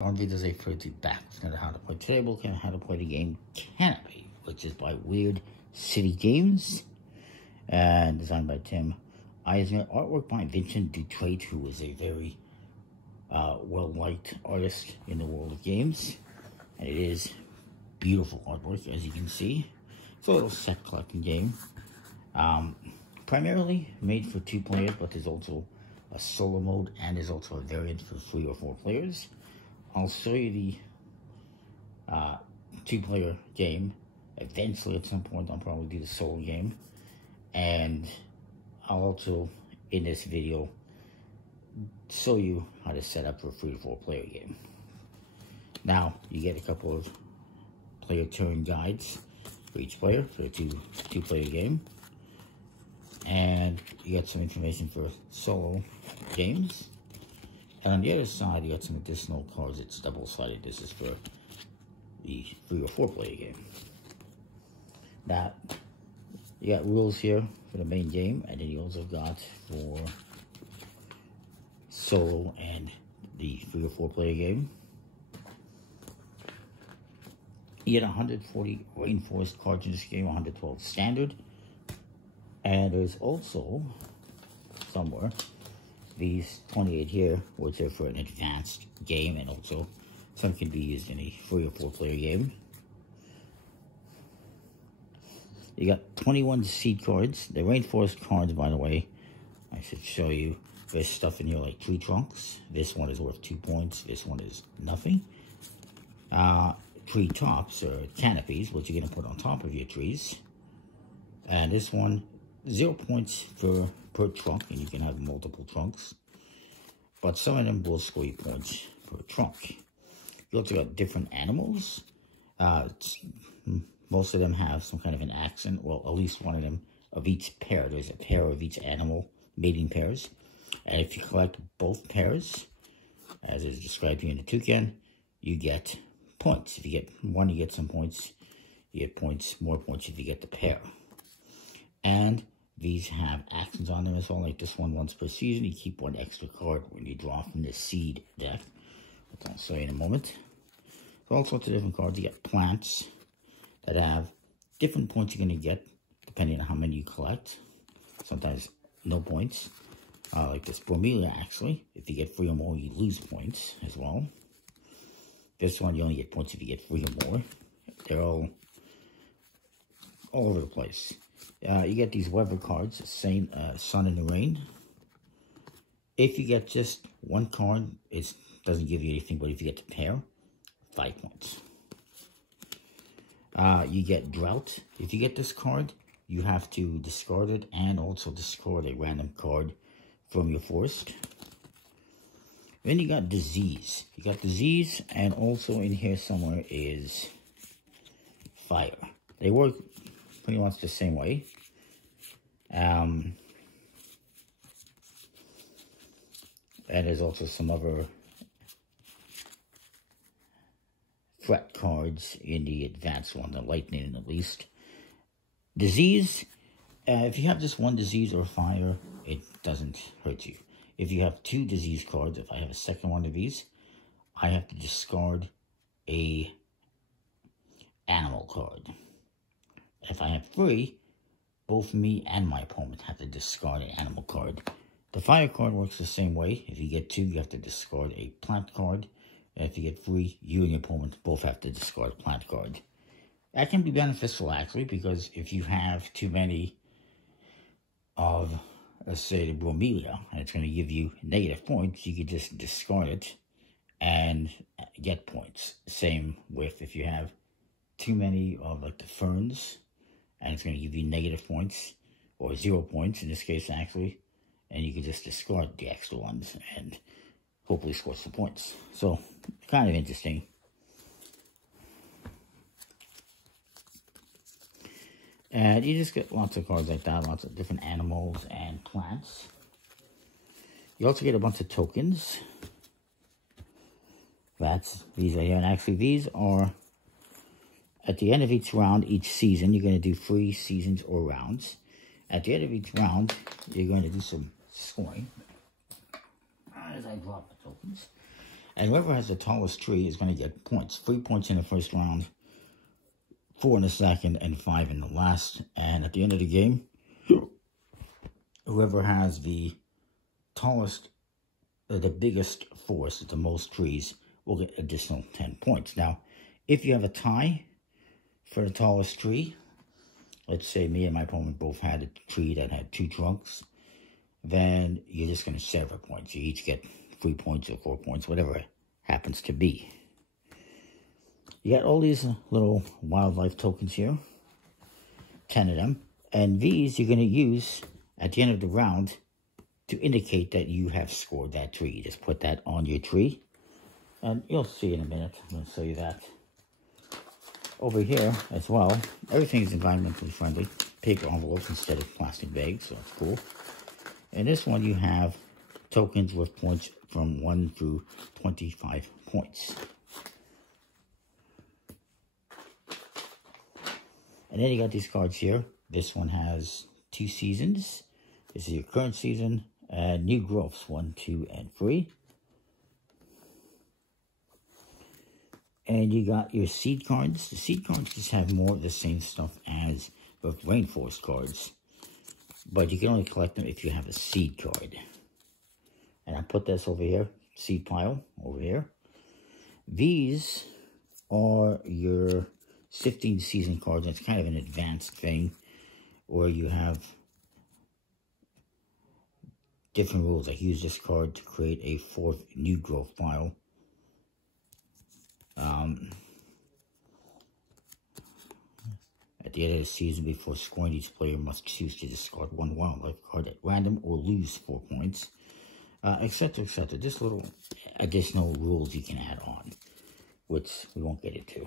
On videos I refer to back with how to play table and how to play the game Canopy, which is by Weird City Games and designed by Tim Eisner. Artwork by Vincent Dutrait, who is a very well-liked artist in the world of games. And it is beautiful artwork, as you can see. It's a little set collecting game. Primarily made for 2 players, but there's also a solo mode and there's also a variant for 3 or 4 players. I'll show you the 2-player game. Eventually, at some point, I'll probably do the solo game. And I'll also, in this video, show you how to set up for a 3 to 4 player game. Now, you get a couple of player turn guides for each player for a two-player game. And you get some information for solo games. And on the other side, you got some additional cards. It's double-sided. This is for the 3 or 4 player game. Now, you got rules here for the main game, and then you also got for solo and the 3 or 4 player game. You get 140 reinforced cards in this game, 112 standard. And there's also, somewhere, these 28 here, which are for an advanced game, and also some can be used in a 3 or 4 player game. You got 21 seed cards. The reinforced cards, by the way, I should show you. There's stuff in here like tree trunks. This one is worth 2 points. This one is nothing. Tree tops or canopies, which you're going to put on top of your trees. And this one, 0 points per trunk, and you can have multiple trunks. But some of them will score you points per trunk. You also got different animals. Most of them have some kind of an accent. Well, at least one of them of each pair. There's a pair of each animal, mating pairs. And if you collect both pairs, as is described here in the toucan, you get points. If you get one, you get some points. You get points, more points if you get the pair. And these have actions on them as well, like this one once per season. You keep 1 extra card when you draw from the seed deck, which I'll show you in a moment. So all sorts of different cards. You get plants that have different points you're going to get depending on how many you collect. Sometimes no points. Like this bromelia, actually. If you get 3 or more, you lose points as well. This one, you only get points if you get 3 or more. They're all over the place. You get these weather cards, same sun and the rain. If you get just 1 card, it doesn't give you anything, but if you get the pair, 5 points. You get drought. If you get this card, you have to discard it and also discard a random card from your forest. Then you got disease. You got disease, and also in here somewhere is fire. They work pretty much the same way. And there's also some other threat cards in the advanced one, the lightning at least. Disease, if you have just 1 disease or fire, it doesn't hurt you. If you have 2 disease cards, if I have a second one of these, I have to discard a animal card. If I have 3, both me and my opponent have to discard an animal card. The fire card works the same way. If you get 2, you have to discard a plant card. And if you get 3, you and your opponent both have to discard a plant card. That can be beneficial, actually, because if you have too many of, let's say, the bromelia, and it's going to give you negative points, you could just discard it and get points. Same with if you have too many of, like, the ferns, and it's going to give you negative points, or 0 points in this case, actually, and you can just discard the extra ones and hopefully score some points. So, kind of interesting. And you just get lots of cards like that, lots of different animals and plants. You also get a bunch of tokens. These are here, and actually these are, at the end of each round, each season, you're going to do 3 seasons or rounds. At the end of each round, you're going to do some scoring. As I drop the tokens. And whoever has the tallest tree is going to get points. 3 points in the first round, 4 in the second, and 5 in the last. And at the end of the game, whoever has the tallest, the biggest forest, the most trees, will get additional 10 points. Now, if you have a tie for the tallest tree, let's say me and my opponent both had a tree that had 2 trunks, then you're just going to sever points. You each get 3 points or 4 points, whatever it happens to be. You got all these little wildlife tokens here, 10 of them, and these you're going to use at the end of the round to indicate that you have scored that tree. You just put that on your tree, and you'll see in a minute. I'm going to show you that. Over here as well, everything is environmentally friendly. Paper envelopes instead of plastic bags, so that's cool. In this one, you have tokens with points from 1 through 25 points. And then you got these cards here. This one has 2 seasons. This is your current season. New growths, 1, 2, and 3. And you got your seed cards. The seed cards just have more of the same stuff as the rainforest cards, but you can only collect them if you have a seed card. And I put this over here, seed pile over here. These are your sifting season cards. It's kind of an advanced thing where you have different rules. Like use this card to create a 4th new growth pile. At the end of the season, before scoring, each player must choose to discard 1 wildlife card at random or lose 4 points, etc., etc. Just little additional rules you can add on, which we won't get into.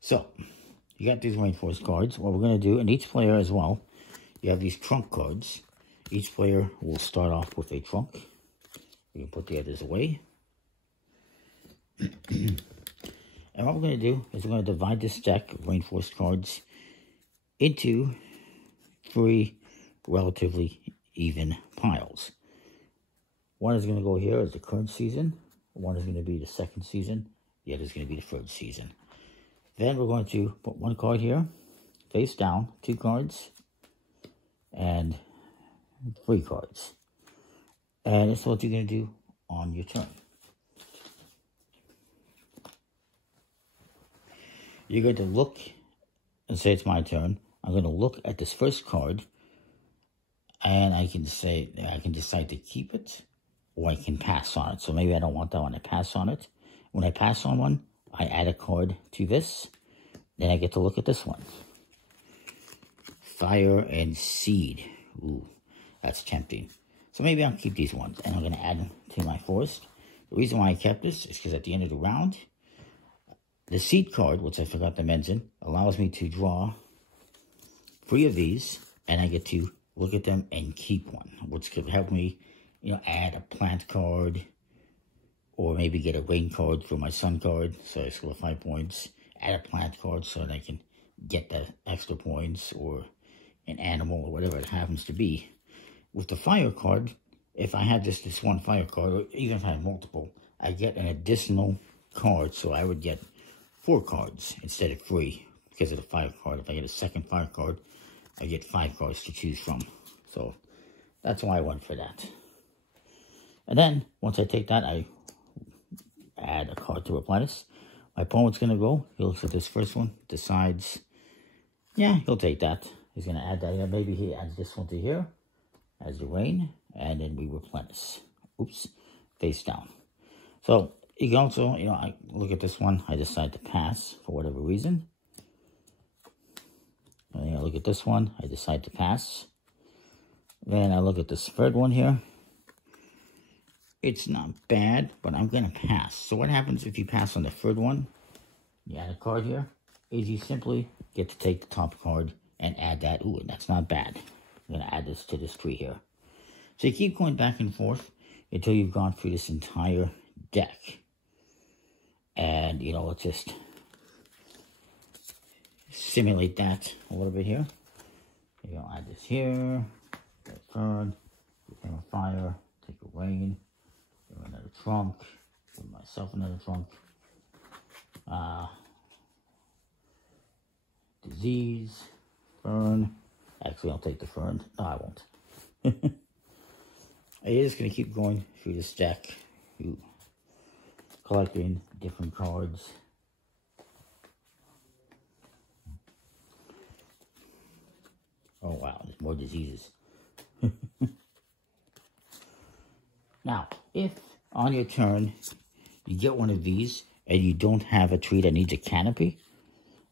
So, you got these rainforest cards. What we're going to do, and each player as well, you have these trunk cards. Each player will start off with a trunk. You can put the others away. And what we're going to do is we're going to divide this deck of rainforest cards into 3 relatively even piles. One is going to go here as the current season. One is going to be the second season. The other is going to be the third season. Then we're going to put 1 card here, face down, 2 cards, and 3 cards. And that's what you're going to do on your turn. You're going to look and say it's my turn. I'm going to look at this first card, and I can decide to keep it, or I can pass on it. So maybe I don't want that one. I pass on it. When I pass on one, I add a card to this. Then I get to look at this one. Fire and Seed. Ooh, that's tempting. So maybe I'll keep these ones, and I'm going to add them to my forest. The reason why I kept this is because at the end of the round, the seed card, which I forgot to mention, allows me to draw 3 of these, and I get to look at them and keep one, which could help me, add a plant card, or maybe get a rain card for my sun card, so I score 5 points. Add a plant card so that I can get the extra points, or an animal, or whatever it happens to be. With the fire card, if I have just this 1 fire card, or even if I have multiple, I get an additional card, so I would get 4 cards instead of 3 because of the fire card. If I get a second fire card, I get 5 cards to choose from. So that's why I went for that. And then once I take that, I add a card to replenish. My opponent's going to go. He looks at this first one, decides, yeah, he'll take that. He's going to add that here. Maybe he adds this one to here as the rain, and then we replenish. Oops, face down. So you can also, I look at this one, I decide to pass for whatever reason. And then I look at this one, I decide to pass. Then I look at this third one here. It's not bad, but I'm going to pass. So what happens if you pass on the third one? You add a card here, is you simply get to take the top card and add that. Ooh, and that's not bad. I'm going to add this to this tree here. So you keep going back and forth until you've gone through this entire deck. And, let's just simulate that a little bit here. I'll add this here, get a card, become a fire, take a rain, Another trunk. Give myself another trunk. Disease. Fern. Actually, I'll take the fern. No, I won't. I'm just going to keep going through this deck. Collecting different cards. Oh, wow. There's more diseases. Now, if on your turn you get one of these and you don't have a tree that needs a canopy,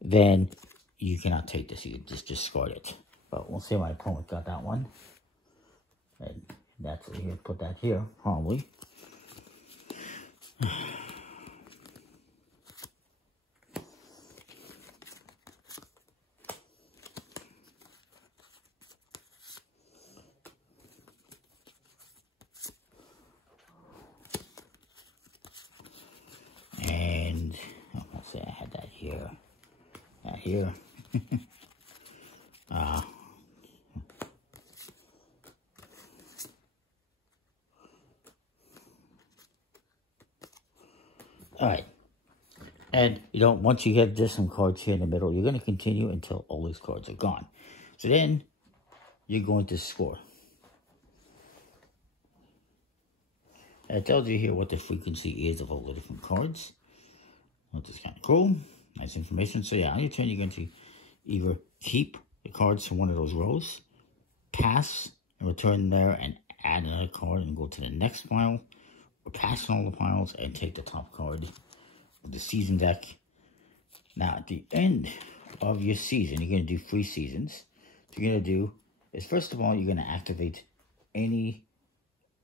then you cannot take this. You can just discard it. But we'll see my opponent got that one. And that's what here. Put that here, probably. And I'll say I had that here. That here. All right, and once you have some cards here in the middle, you're going to continue until all these cards are gone. So then you're going to score. And it tells you here what the frequency is of all the different cards, which is kind of cool. Nice information. So yeah, on your turn, you're going to either keep the cards from one of those rows, pass and return there and add another card and go to the next pile, or pass all the piles and take the top card of the season deck. Now, at the end of your season, you're going to do 3 seasons. What you're going to do is, first of all, you're going to activate any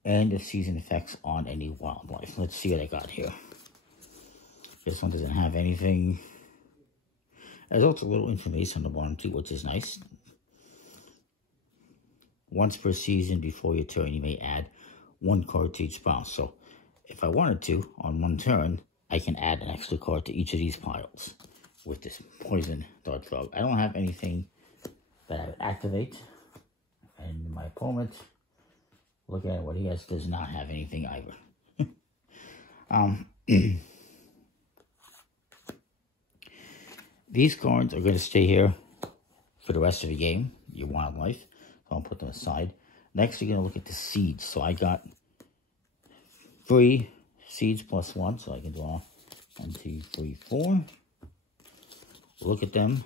end of season effects on any wildlife. Let's see what I got here. This one doesn't have anything. There's also a little information on the bottom too, which is nice. Once per season before your turn, you may add 1 card to each pile. So if I wanted to, on one turn, I can add an extra card to each of these piles with this poison dart frog. I don't have anything that I would activate. And my opponent, look at what he has, does not have anything either. These cards are going to stay here for the rest of the game, your wildlife. So I'll put them aside. Next, you're going to look at the seeds. So I got 3 seeds plus 1. So I can draw 1, 2, 3, 4. Look at them.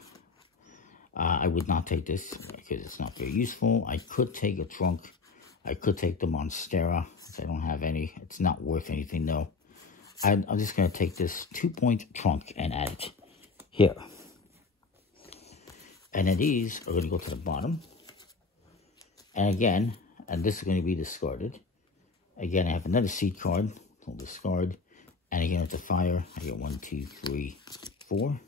I would not take this because it's not very useful. I could take a trunk. I could take the Monstera, since I don't have any. It's not worth anything, though. I'm just going to take this 2-point trunk and add it here. And then these are going to go to the bottom. And again, and this is going to be discarded. Again, I have another seed card. So I'll discard. And again, with the fire, I get 1, 2, 3, 4.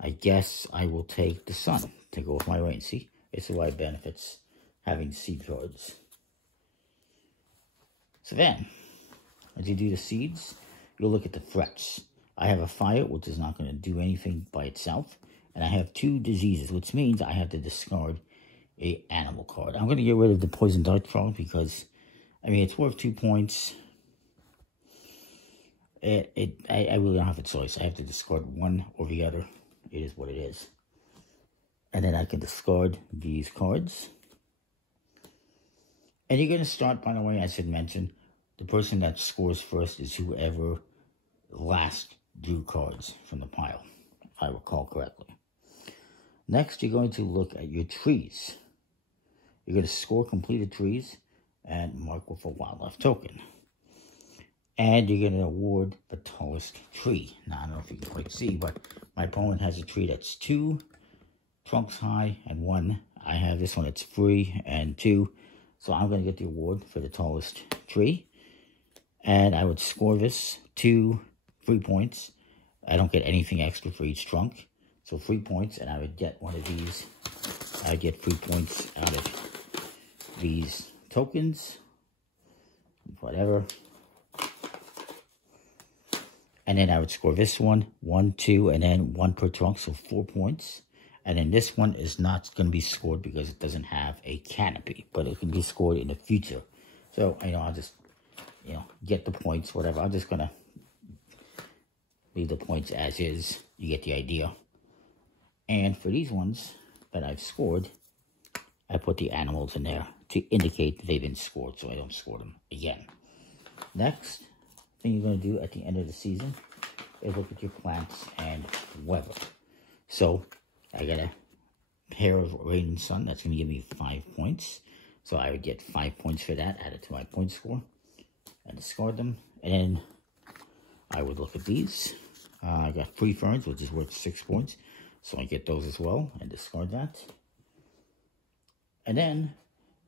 I guess I will take the sun to go with my rain. See, it's why it benefits having seed cards. So then, as you do the seeds, you'll look at the threats. I have a fire, which is not going to do anything by itself. And I have 2 diseases, which means I have to discard a animal card. I'm going to get rid of the poison dart frog because, I mean, it's worth 2 points. I really don't have a choice. I have to discard one or the other. It is what it is. And then I can discard these cards. And you're going to start, by the way, as I mentioned, the person that scores first is whoever last drew cards from the pile, if I recall correctly. Next, you're going to look at your trees. You're going to score completed trees and mark with a wildlife token. And you're going to award the tallest tree. Now, I don't know if you can quite see, but my opponent has a tree that's 2 trunks high and 1. I have this one that's 3 and 2. So I'm going to get the award for the tallest tree. And I would score this 3 points. I don't get anything extra for each trunk. So 3 points, and I would get one of these. I would get 3 points out of these tokens. Whatever. And then I would score this one, 1, 2, and then 1 per trunk, so 4 points. And then this one is not going to be scored because it doesn't have a canopy, but it can be scored in the future. So, I'll just, get the points, whatever. I'm just going to leave the points as is. You get the idea. And for these ones that I've scored, I put the animals in there to indicate they've been scored, so I don't score them again. Next thing you're going to do at the end of the season is look at your plants and weather. So I got a pair of rain and sun. That's going to give me 5 points. So I would get 5 points for that added to my point score and discard them. And then I would look at these. I got free ferns, which is worth 6 points. So I get those as well and discard that. And then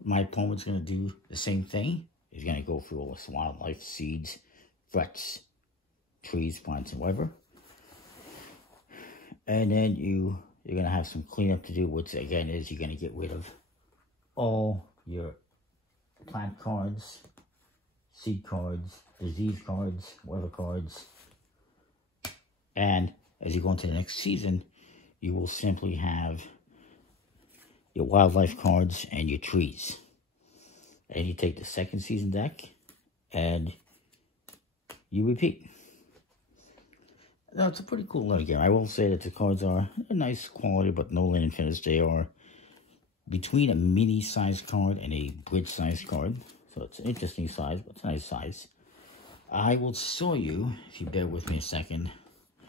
my opponent's going to do the same thing. He's going to go through all this wildlife, seeds, threats, trees, plants, and whatever. And then you're going to have some cleanup to do, which again is you're going to get rid of all your plant cards, seed cards, disease cards, weather cards. And as you go into the next season, you will simply have your wildlife cards and your trees. And you take the second season deck and you repeat. Now, it's a pretty cool little game. I will say that the cards are a nice quality, but no linen finish. They are between a mini-sized card and a bridge-sized card. So it's an interesting size, but it's a nice size. I will show you, if you bear with me a second,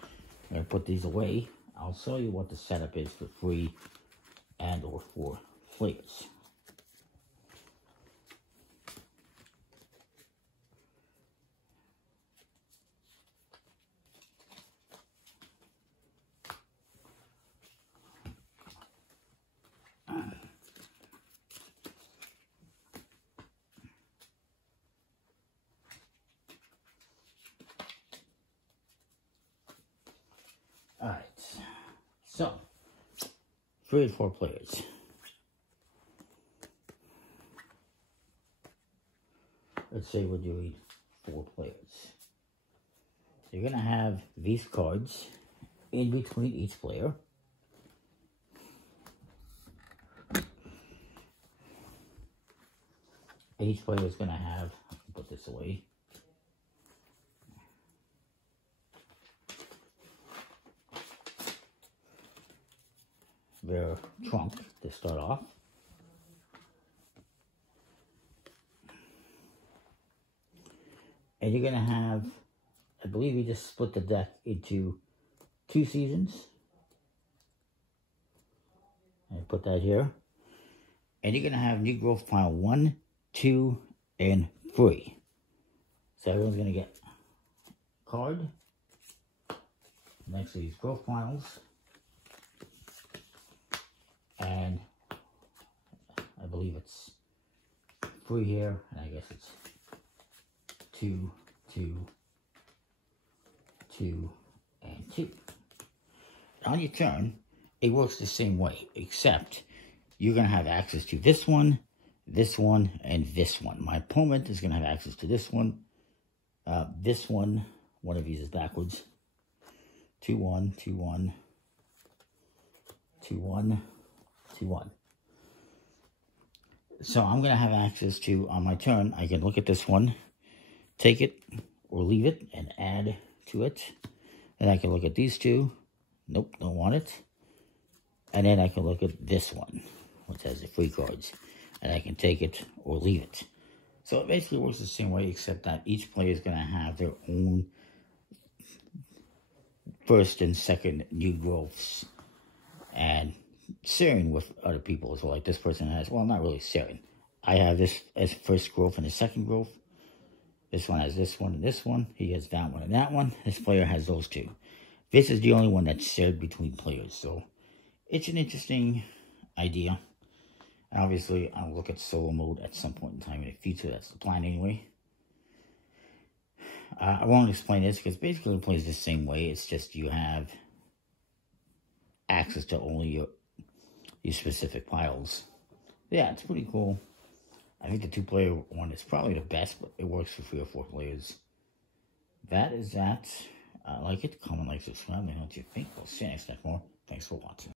I'm going to put these away. I'll show you what the setup is for 3 and or 4 flavors. Alright, so 3 and 4 players. Let's say we're doing 4 players. You're going to have these cards in between each player. Each player is going to have, put this away, their trunk to start off. And you're going to have, I believe you just split the deck into 2 seasons. And put that here. And you're going to have new growth pile 1, 2, and 3. So everyone's going to get a card next to these growth piles. And I believe it's 3 here, and I guess it's 2, 2, 2, and 2. On your turn, it works the same way, except you're going to have access to this one, and this one. My opponent is going to have access to this one, one of these is backwards, 2, 1, 2, 1, 2, 1, 2, 1. So I'm going to have access to, on my turn, I can look at this one, take it or leave it and add to it. And I can look at these 2. Nope, don't want it. And then I can look at this one, which has the free cards. And I can take it or leave it. So it basically works the same way, except that each player is going to have their own first and second new growths. And sharing with other people as well. Like this person has, well, not really sharing. I have this as first growth and the second growth. This one has this one and this one. He has that one and that one. This player has those 2. This is the only one that's shared between players. So it's an interesting idea. And obviously, I'll look at solo mode at some point in time in the future. That's the plan anyway. I won't explain this because basically it plays the same way. It's just you have access to only your specific piles. Yeah, it's pretty cool. I think the 2-player one is probably the best, but it works for 3 or 4 players. That is that. I like it. Comment, like, subscribe. Let me know what you think. I'll see you next time more. Thanks for watching.